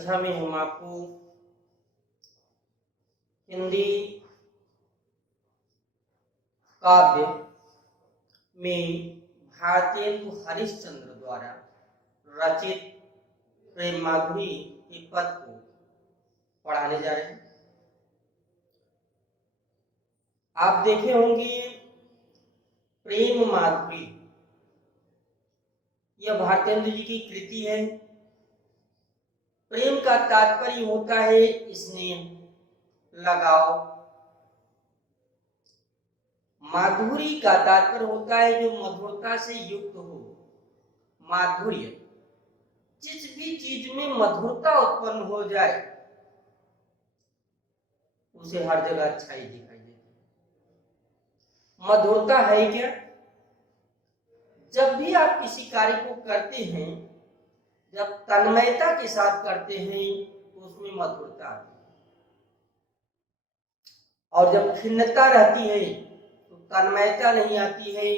कक्षा में हम आपको हिंदी काव्य में भारतेंदु हरिश्चंद्र द्वारा रचित प्रेम माधुरी के पद को पढ़ाने जा रहे हैं। आप देखे होंगे प्रेम माधुरी, यह भारतेंदु जी की कृति है। प्रेम का तात्पर्य होता है स्नेह, लगाव। माधुरी का तात्पर्य होता है जो मधुरता से युक्त हो। माधुर्य, जिस भी चीज में मधुरता उत्पन्न हो जाए उसे हर जगह अच्छाई दिखाई देती है। मधुरता है क्या? जब भी आप किसी कार्य को करते हैं, जब तन्मयता के साथ करते हैं तो उसमें मधुरता आती है, और जब खिन्नता रहती है तो तन्मयता नहीं आती है,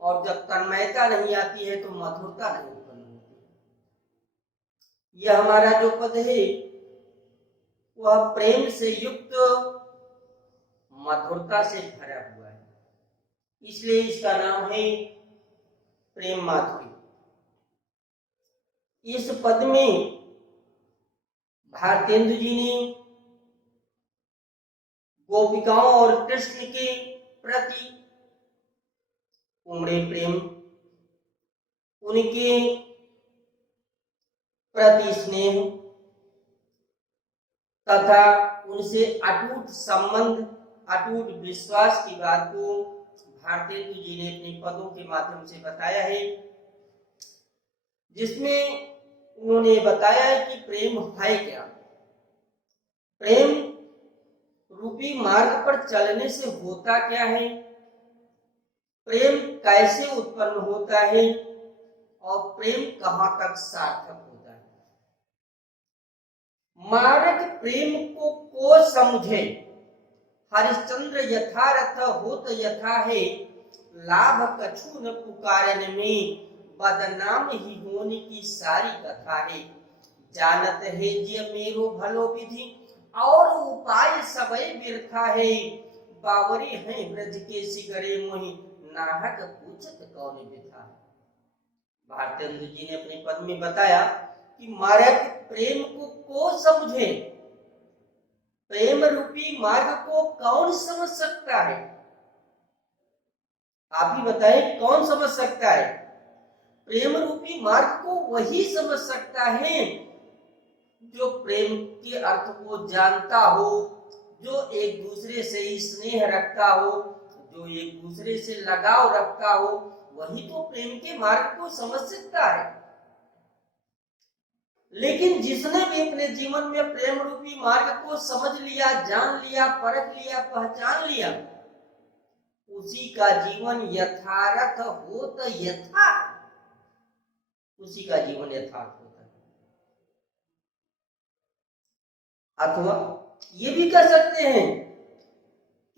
और जब तन्मयता नहीं आती है तो मधुरता नहीं उत्पन्न होती है। यह हमारा जो पद है वह प्रेम से युक्त मधुरता से भरा हुआ है, इसलिए इसका नाम है प्रेम माधुरी। इस पद में भारतेंदु जी ने गोपिकाओं और कृष्ण के प्रति उमड़े प्रेम, उनके प्रति स्नेह तथा उनसे अटूट संबंध, अटूट विश्वास की बात को भारतेंदु जी ने अपने पदों के माध्यम से बताया है, जिसमें उन्होंने बताया है कि प्रेम है क्या। प्रेम रूपी मार्ग पर चलने से होता क्या है, प्रेम कैसे उत्पन्न होता है, और प्रेम कहां तक सार्थक होता है। मार्ग प्रेम को समझे, हरिश्चंद्र यथारथ होत यथा है, लाभ कछु न पुकारन में, बदनाम ही होने की सारी कथा है। जानत है जे मेरो भलो विधि, और उपाय सबे व्यर्था है, बावरी हैं ब्रज के सिगरे मोहि, नाहक पूछत कौन व्यथा है। भारतेंदु जी ने अपने पद में बताया कि मार्ग प्रेम को समझे। प्रेम रूपी मार्ग को कौन समझ सकता है? आप ही बताएं, कौन समझ सकता है? प्रेम रूपी मार्ग को वही समझ सकता है जो प्रेम के अर्थ को जानता हो, जो एक दूसरे से स्नेह रखता हो, जो एक दूसरे से लगाव रखता हो, वही तो प्रेम के मार्ग को समझ सकता है। लेकिन जिसने भी अपने जीवन में प्रेम रूपी मार्ग को समझ लिया, जान लिया, परख लिया, पहचान लिया, उसी का जीवन यथार्थ होत यथा, उसी का जीवन यथार्थ होता है। अथवा ये भी कह सकते हैं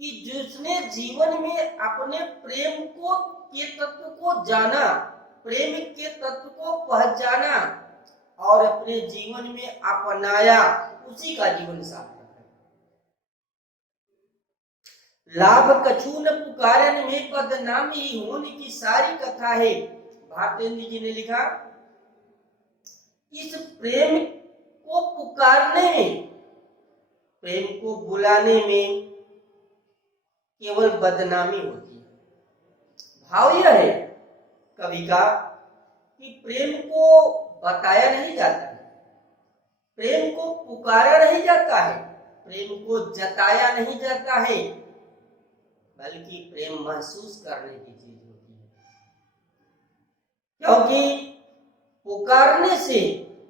कि जिसने जीवन में अपने प्रेम को के तत्व को जाना, प्रेम के तत्व को पहचाना और अपने जीवन में अपनाया, उसी का जीवन सार्थक है। लाभ कछु न पुकारन में, बदनामी होने की सारी कथा है। भारतेंदु जी ने लिखा, इस प्रेम को पुकारने में, प्रेम को बुलाने में केवल बदनामी होती है। भाव यह है कवि का कि प्रेम को बताया नहीं जाता है, प्रेम को पुकारा नहीं जाता है, प्रेम को जताया नहीं जाता है, बल्कि प्रेम महसूस करने की चीज होती है। क्योंकि पुकारने से,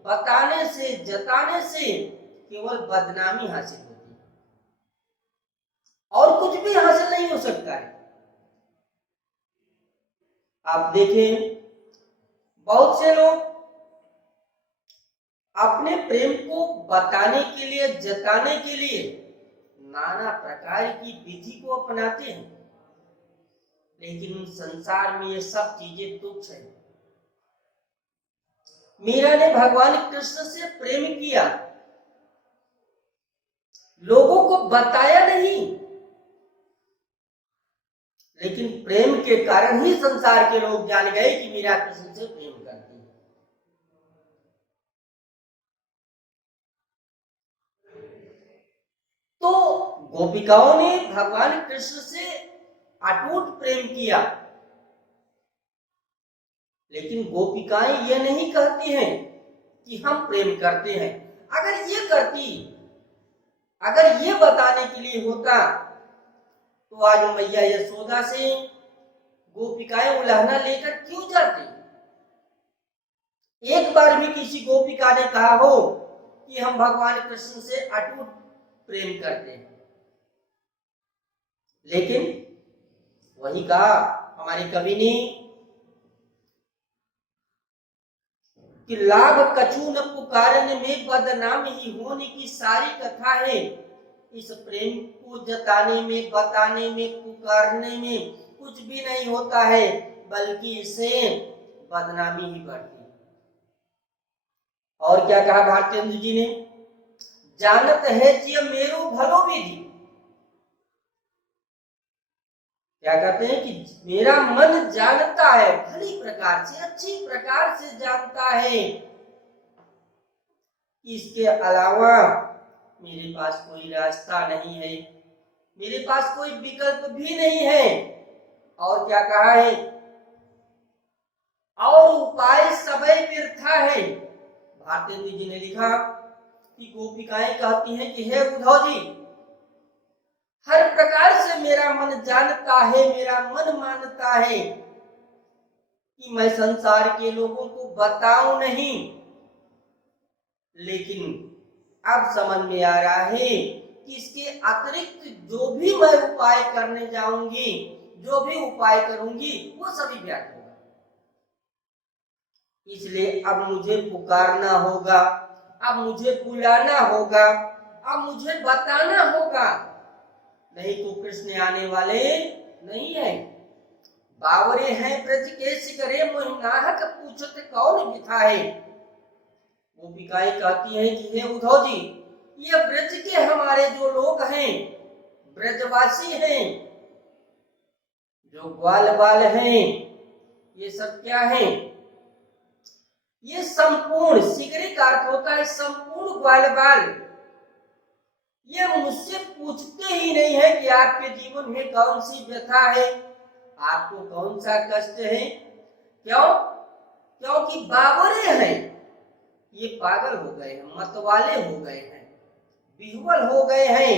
बताने से, जताने से केवल बदनामी हासिल होती है, और कुछ भी हासिल नहीं हो सकता है। आप देखें, बहुत से लोग अपने प्रेम को बताने के लिए, जताने के लिए नाना प्रकार की विधि को अपनाते हैं, लेकिन संसार में ये सब चीजें तुच्छ है। मीरा ने भगवान कृष्ण से प्रेम किया, लोगों को बताया नहीं, लेकिन प्रेम के कारण ही संसार के लोग जान गए कि मीरा कृष्ण से प्रेम करती है। तो गोपिकाओं ने भगवान कृष्ण से अटूट प्रेम किया, लेकिन गोपिकाएं ये नहीं कहती हैं कि हम प्रेम करते हैं। अगर ये करती, अगर ये बताने के लिए होता तो आज मैया यशोदा से गोपिकाएं उलाहना लेकर क्यों जाती? एक बार भी किसी गोपिका ने कहा हो कि हम भगवान कृष्ण से अटूट प्रेम करते हैं? लेकिन वही कहा हमारी कवि ने कि लाभ कछु न पुकारने में बदनाम ही होने की सारी कथा है। इस प्रेम को जताने में, बताने में, पुकारने में कुछ भी नहीं होता है, बल्कि इससे बदनामी ही बढ़ती है। और क्या कहा भारतेंदु जी ने? जानत है जिय मेरो भलो विधि। क्या कहते हैं कि मेरा मन जानता है, भली प्रकार से, अच्छी प्रकार से जानता है, इसके अलावा मेरे पास कोई रास्ता नहीं है, मेरे पास कोई विकल्प भी नहीं है। और क्या कहा है? और उपाय सबई व्यर्था है। भारतेंदु जी ने लिखा कि गोपिकाएं कहती हैं कि हे उद्धव जी, हर प्रकार से मेरा मन जानता है, मेरा मन मानता है कि मैं संसार के लोगों को बताऊं नहीं, लेकिन अब समझ में आ रहा है कि इसके अतिरिक्त जो भी मैं उपाय करने जाऊंगी, जो भी उपाय करूंगी, वो सभी व्यर्थ होगा। इसलिए अब मुझे पुकारना होगा, अब मुझे बुलाना होगा, अब मुझे बताना होगा, नहीं तो कृष्ण आने वाले नहीं है। बावरे हैं ब्रज के सिकरे मोहिनाहक पूछत कौन बिथा है। गोपिकाएं कहती हैं कि हे उद्धव जी, ये ब्रज के हमारे जो लोग हैं, ब्रजवासी हैं, जो ग्वाल बाल हैं, ये सब क्या हैं? ये संपूर्ण, सिगरे का अर्थ होता है संपूर्ण ग्वाल बाल। ये मुझसे पूछते ही नहीं है कि आपके जीवन में कौन सी व्यथा है, आपको कौन सा कष्ट है। क्यों? क्योंकि बावरे हैं, ये पागल हो गए हैं, मतवाले हो गए हैं, विह्वल हो गए हैं,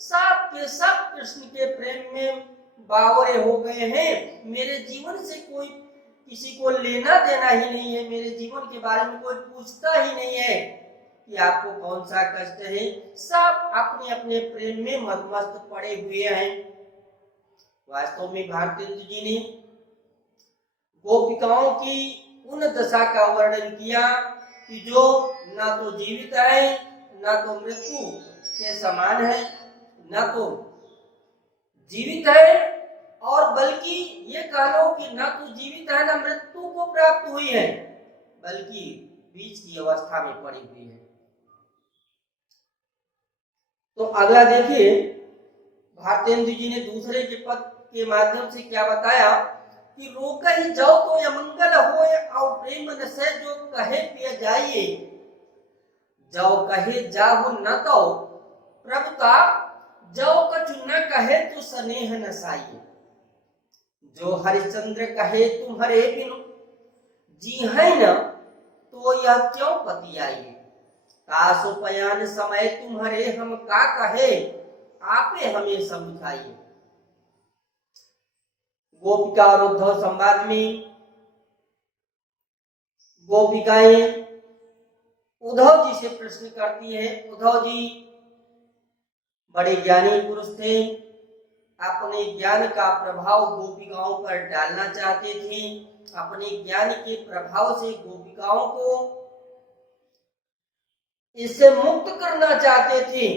सब के सब कृष्ण के प्रेम में बावरे हो गए हैं। मेरे जीवन से कोई किसी को लेना देना ही नहीं है, मेरे जीवन के बारे में कोई पूछता ही नहीं है कि आपको कौन सा कष्ट है। सब अपने अपने प्रेम में मदमस्त पड़े हुए हैं। वास्तव में भारतेंदु जी ने गोपिकाओं की उन दशा का वर्णन किया कि जो ना तो जीवित है, ना तो मृत्यु के समान है, ना तो जीवित है, और बल्कि ये कह लो कि ना तो जीवित है, ना मृत्यु को प्राप्त हुई है, बल्कि बीच की अवस्था में पड़ी हुई है। तो अगला देखिए, भारतेंदु जी ने दूसरे के पद के माध्यम से क्या बताया कि रोक ही जाओ तो अमंगल होए, और प्रेम न से जो कहे पिय जाइए, जाओ कहे जाहु न तो प्रभुता, जाओ कछु न कहे तो स्नेह न साइए। जो हरिश्चंद्र कहे तुम्हारे बिनु जी है न, तो यह क्यों पति आइए। कासो पयान समय तुम्हारे हम का कहे, आपे हमें समझाइए। गोपिका और उद्धव संवाद में गोपिकाएं उद्धव जी से प्रश्न करती है, उद्धव जी बड़े ज्ञानी पुरुष थे, अपने ज्ञान का प्रभाव गोपिकाओं पर डालना चाहते थे, अपने ज्ञान के प्रभाव से गोपिकाओं को इससे मुक्त करना चाहते थे,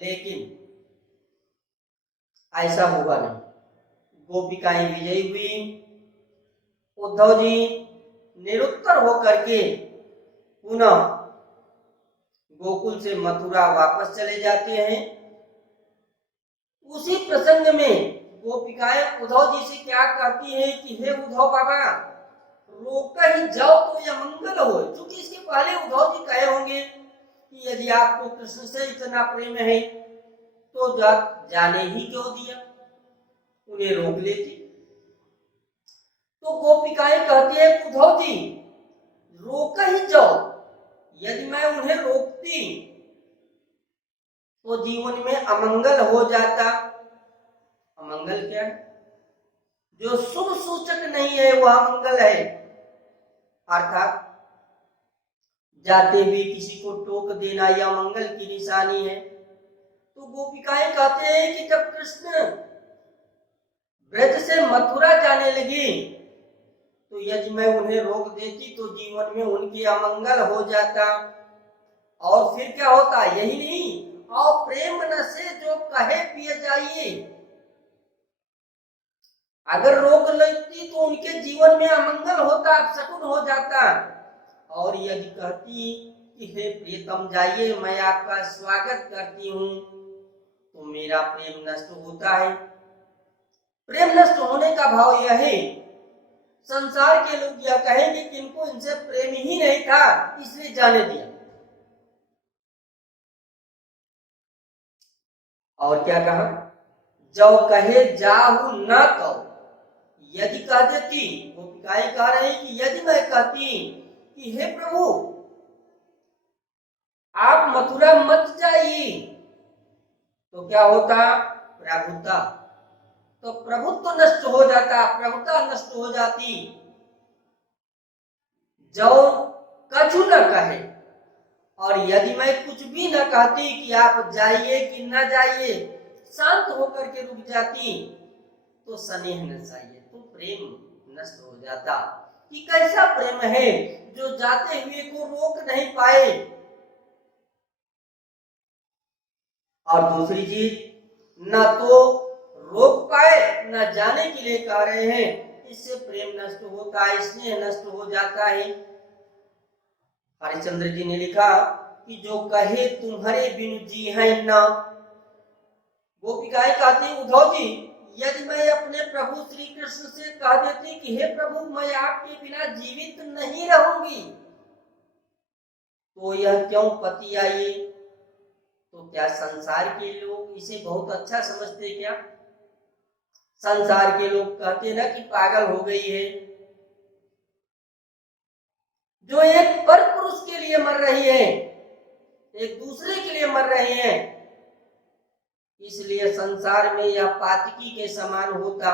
लेकिन ऐसा हुआ नहीं। गोपिकाएं विजयी हुई। उद्धव जी निरुत्तर होकर के पुनः गोकुल से मथुरा वापस चले जाते हैं। उसी प्रसंग में गोपिकाएं उद्धव जी से क्या कहती हैं कि हे उद्धव बाबा, रोक ही जाओ तो यह मंगल हो। क्योंकि इसके पहले उद्धव जी कहे होंगे कि यदि आपको कृष्ण से इतना प्रेम है तो जाने ही क्यों दिया, उन्हें रोक लेती। तो गोपिकाएं कहती है उद्धव जी रोक ही जाओ, यदि मैं उन्हें रोकती तो जीवन में अमंगल हो जाता। अमंगल क्या है? जो शुभ सूचक नहीं है वह मंगल है। अर्थात जाते हुए किसी को टोक देना यह मंगल की निशानी है। तो गोपिकाएं कहते हैं कि जब कृष्ण ब्रज से मथुरा जाने लगे तो यदि मैं उन्हें रोक देती तो जीवन में उनके अमंगल हो जाता। और फिर क्या होता? यही नहीं, और प्रेम नशे जो कहे पिए जाइए, अगर रोक लेती तो उनके जीवन में अमंगल होता, अपशकुन हो जाता। और यदि कहती कि हे प्रियतम जाइए, मैं आपका स्वागत करती हूँ, तो मेरा प्रेम नष्ट होता है। प्रेम नष्ट होने का भाव यह है, संसार के लोग यह कहेंगे कि इनको इनसे प्रेम ही नहीं था इसलिए जाने दिया। और क्या कहा? जो कहे जाहु न कहो। यदि कह देती, गोपिकाएं कह रही कि यदि मैं कहती कि हे प्रभु आप मथुरा मत जाइए, तो क्या होता? प्रभुता, तो प्रभुत्व नष्ट हो जाता, प्रभुता नष्ट हो जाती। जो कछु न कहे, और यदि मैं कुछ भी न कहती कि आप जाइए कि न जाइए, शांत होकर के रुक जाती, तो स्नेह न चाहिए, तो प्रेम नष्ट हो जाता। कि कैसा प्रेम है जो जाते हुए को रोक नहीं पाए। और दूसरी चीज, न तो रोक पाए न जाने के लिए कह रहे हैं, इससे प्रेम नष्ट होता है, स्नेह नष्ट हो जाता है। हरिश्चंद्र जी ने लिखा कि जो कहे तुम्हारे बिनु जी है न। गोपिकाएं कहती उद्धव जी यदि मैं अपने प्रभु श्री कृष्ण से कह देती कि हे प्रभु मैं आपके बिना जीवित नहीं रहूंगी, तो यह क्यों पति आई? तो क्या संसार के लोग इसे बहुत अच्छा समझते? क्या संसार के लोग कहते ना कि पागल हो गई है, जो एक पर पुरुष के लिए मर रही है, एक दूसरे के लिए मर रहे हैं, इसलिए संसार में यह पातकी के समान होता।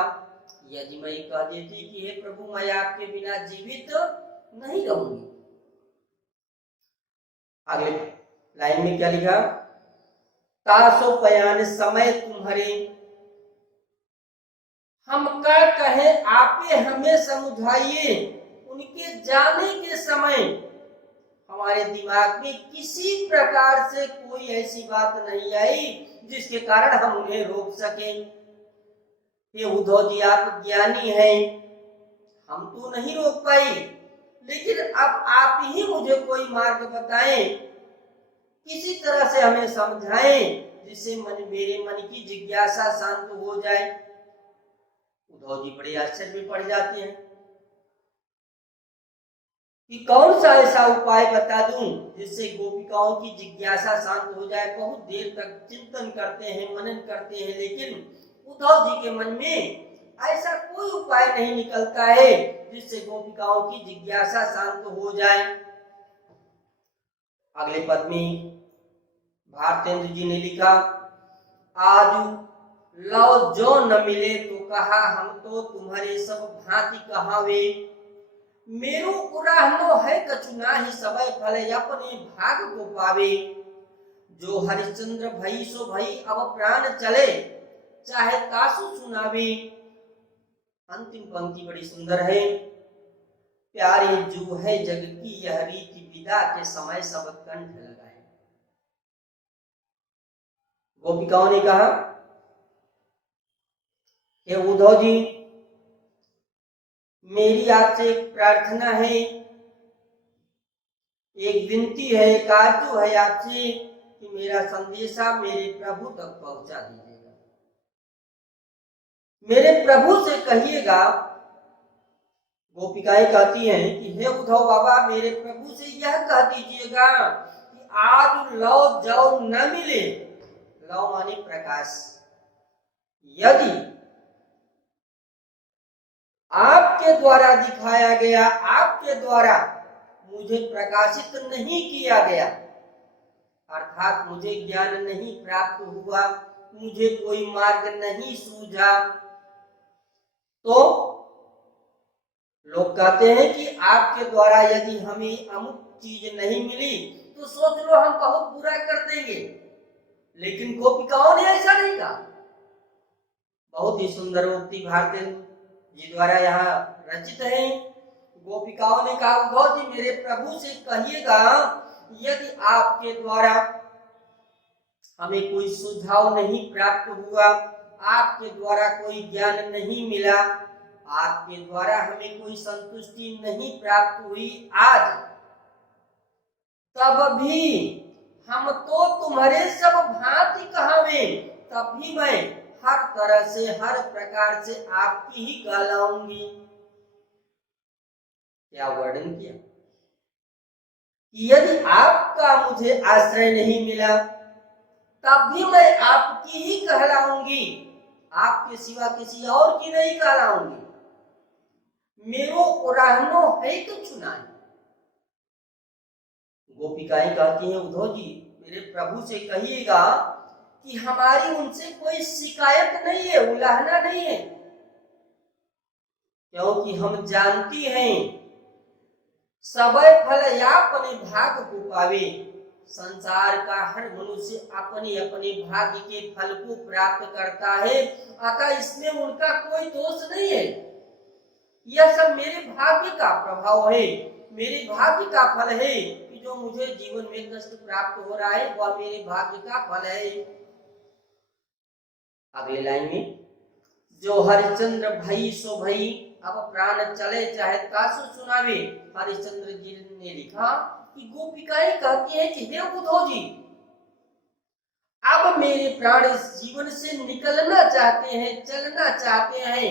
यदि मैं कह देती कि हे प्रभु मैं आपके बिना जीवित नहीं रहूंगी। अगले लाइन में क्या लिखा? तासो पयान समय तुम्हारे, हम का कहे आपे हमें समझाइए। उनके जाने के समय हमारे दिमाग में किसी प्रकार से कोई ऐसी बात नहीं आई जिसके कारण हम उन्हें रोक सके। ये उद्धव जी आप ज्ञानी हैं, हम तो नहीं रोक पाई, लेकिन अब आप ही मुझे कोई मार्ग बताएं, किसी तरह से हमें समझाएं जिससे मेरे मन की जिज्ञासा शांत हो जाए। उद्धव जी बड़े आश्चर्य में पड़ जाते हैं कि कौन सा ऐसा उपाय बता दूं जिससे गोपिकाओं की जिज्ञासा शांत हो जाए। बहुत देर तक चिंतन करते हैं, मनन करते हैं, लेकिन उद्धव जी के मन में ऐसा कोई उपाय नहीं निकलता है जिससे गोपिकाओं की जिज्ञासा शांत हो जाए। अगले पद में भारतेंद्र जी ने लिखा, आज लव जो न मिले तो कहा हम तो तुम्हारे सब भांति कहावे। मेरो उराहनो है कचुना ही सबय फले अपने भाग को पावे। जो हरिश्चंद्र भई सो भई अब प्राण चले चाहे तासु सुनावे। अंतिम पंक्ति बड़ी सुंदर है, प्यारे जो है जग की यह रीति विदा के समय सब कंठ लगाए। गोपिकाओं ने कहा कि उद्धव जी मेरी आपसे एक प्रार्थना है, एक विनती है, एक आरजू है आपसे कि मेरा संदेशा मेरे प्रभु तक पहुंचा दीजिएगा। मेरे प्रभु से कहिएगा, गोपिकाएं कहती हैं कि हे उद्धव बाबा, मेरे प्रभु से यह कह दीजिएगा कि आज लौ जौ न मिले, लौ माने प्रकाश, यदि आपके द्वारा दिखाया गया, आपके द्वारा मुझे प्रकाशित नहीं किया गया, अर्थात मुझे ज्ञान नहीं प्राप्त हुआ, मुझे कोई मार्ग नहीं सूझा, तो लोग कहते हैं कि आपके द्वारा यदि हमें अमुक चीज नहीं मिली तो सोच लो हम बहुत बुरा कर देंगे। लेकिन गोपिकाओं ने ऐसा नहीं कहा। बहुत ही सुंदर उक्ति भारती जी द्वारा यहाँ रचित है। गोपिकाओं ने कहा, उद्धव जी मेरे प्रभु से कहिएगा, यदि आपके द्वारा हमें कोई सुझाव नहीं प्राप्त हुआ, आपके द्वारा कोई ज्ञान नहीं मिला, आपके द्वारा हमें कोई संतुष्टि नहीं प्राप्त हुई आज, तब भी हम तो तुम्हारे सब भांति कहावे, तब भी मैं हर तरह से, हर प्रकार से आपकी ही कहलाऊंगी। क्या वर्णन किया कि यदि आपका मुझे आश्रय नहीं मिला तब भी मैं आपकी ही कहलाऊंगी, आपके सिवा किसी और की नहीं कहलाऊंगी। मेरो उराहनो है तो चुनाई। गोपिकाएं कहती हैं, उद्धव जी मेरे प्रभु से कहिएगा कि हमारी उनसे कोई शिकायत नहीं है, उलाहना नहीं है, क्योंकि हम जानती हैं सबय फल या अपने भाग को पावे। संसार का हर मनुष्य अपने अपने भाग्य के फल को प्राप्त करता है, अतः इसमें उनका कोई दोष नहीं है। यह सब मेरे भाग्य का प्रभाव है, मेरे भाग्य का फल है कि जो मुझे जीवन में कष्ट प्राप्त हो रहा है वह मेरे भाग्य का फल है। अगले लाइन में, जो हरिश्चंद्र भई सो भई, अब प्राण चले चाहे कासु सुनावे। हरिश्चंद्र जी ने लिखा कि गोपिकाएं कहती हैं कि हे उद्धव जी, अब मेरे प्राण इस जीवन से निकलना चाहते हैं, चलना चाहते हैं,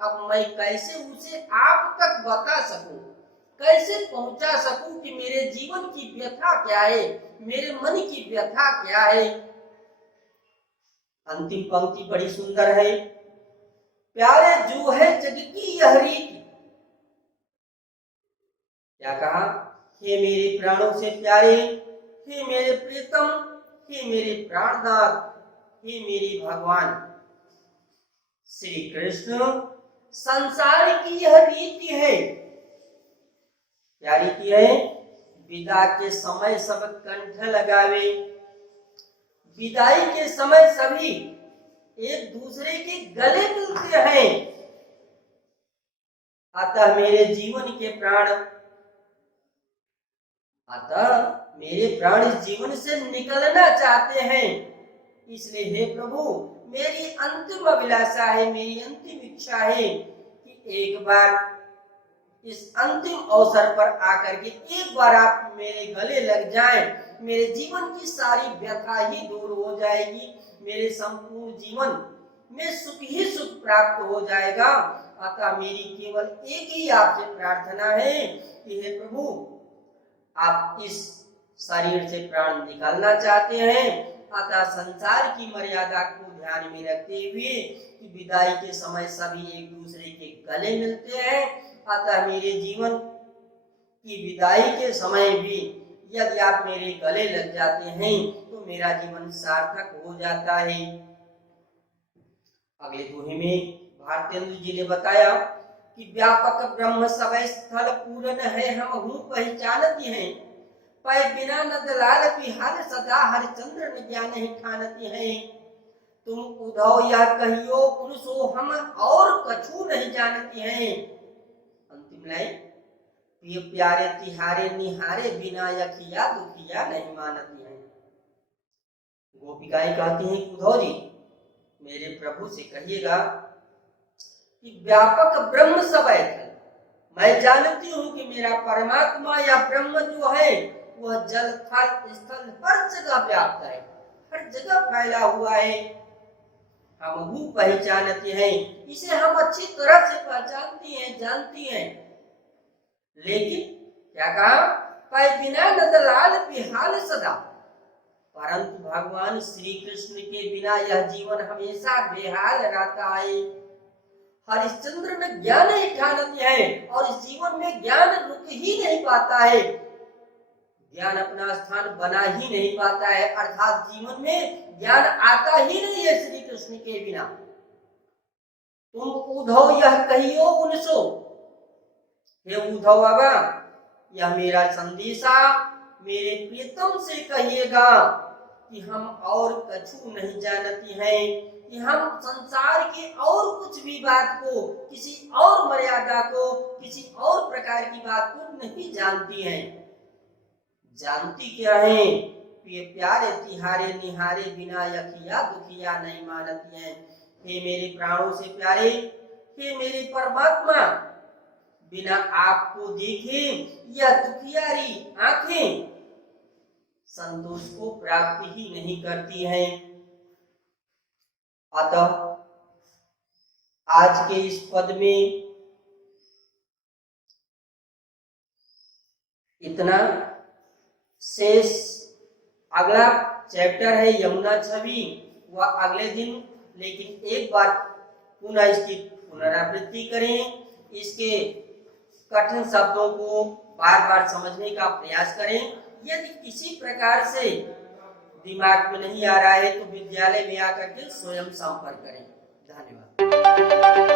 अब मैं कैसे उसे आप तक बता सकूं, कैसे पहुंचा सकूं कि मेरे जीवन की व्यथा क्या है, मेरे मन की व्यथा क्या है। अंतिम पंक्ति बड़ी सुंदर है, प्यारे जो है जग की यह रीत। क्या कहा, हे मेरे प्राणों से प्यारे, हे मेरे प्रीतम, हे मेरे प्राणनाथ, हे मेरे भगवान श्री कृष्ण, संसार की यह रीति है। क्या रीति है? विदा के समय सब कंठ लगावे, विदाई के समय सभी एक दूसरे के गले मिलते हैं। अतः मेरे जीवन के प्राण, अतः मेरे प्राण इस जीवन से निकलना चाहते हैं, इसलिए हे प्रभु मेरी अंतिम अभिलाषा है, मेरी अंतिम इच्छा है कि एक बार इस अंतिम अवसर पर आकर के एक बार आप मेरे गले लग जाएं, मेरे जीवन की सारी व्यथा ही दूर हो जाएगी, मेरे संपूर्ण जीवन में सुख ही सुख प्राप्त हो जाएगा। अतः मेरी केवल एक ही आपसे प्रार्थना है कि हे प्रभु, आप इस शरीर से प्राण निकालना चाहते हैं, अतः संसार की मर्यादा को ध्यान में रखते हुए कि विदाई के समय सभी एक दूसरे के गले मिलते हैं, अतः मेरे जीवन की विदाई के समय भी यदि आप मेरे गले लग जाते हैं तो मेरा जीवन सार्थक हो जाता है। अगले दोहे में भारतेंद्र जी ने बताया कि व्यापक ब्रह्म सबय स्थल पूरन है, हम हूँ पहचानती हैं, पै बिना नद लाल बिहार सदा हरिचंद्र न ज्ञान ही ठानती हैं। तुम उद्धव यह कहियो उनसो हम और कछु नहीं जानती हैं। अंतिम लाइन, प्यारे तिहारे निहारे बिना यखिया दुखिया नहीं मानती हैं। गोपिकाएं कहती हैं, उद्धव जी मेरे प्रभु से कहिएगा कि व्यापक ब्रह्म सबय मैं जानती हूँ कि मेरा परमात्मा या ब्रह्म जो है वह जल थल स्थल हर जगह व्याप्त है, हर जगह फैला हुआ है। हम वो पहचानते हैं, इसे हम अच्छी तरह से पहचानती हैं, जानती हैं। लेकिन क्या कहा, पै बिना नदलाल बेहाल सदा। परंतु भगवान श्री कृष्ण के बिना यह जीवन हमेशा बेहाल रहता है। हरिश्चंद्र ने ज्ञान ही ठान दिया है और इस जीवन में ज्ञान रुक ही नहीं पाता है, ज्ञान अपना स्थान बना ही नहीं पाता है, अर्थात जीवन में ज्ञान आता ही नहीं है श्री कृष्ण के बिना। तुम उद्धव यह कहियो उनसो, हे उद्धव बाबा यह मेरा संदेशा मेरे प्रियतम से कहिएगा कि हम और कछु नहीं जानती हैं, कि हम संसार के और कुछ भी बात को, किसी और मर्यादा को, किसी और प्रकार की बात को नहीं जानती हैं। जानती क्या है, ये प्यारे तिहारे निहारे बिना यखिया दुखिया नहीं मानती हैं। हे मेरे प्राणों से प्यारे, हे मेरे परमात्मा, बिना आपको देखे यह दुखियारी आंखें संतोष को प्राप्त ही नहीं करती हैं। अतः आज के इस पद में इतना शेष, अगला चैप्टर है यमुना छवि, वह अगले दिन, लेकिन एक बार पुनः इसकी पुनरावृत्ति करें, इसके कठिन शब्दों को बार बार समझने का प्रयास करें। यदि किसी प्रकार से दिमाग में नहीं आ रहा है तो विद्यालय में आकर के स्वयं संपर्क करें। धन्यवाद।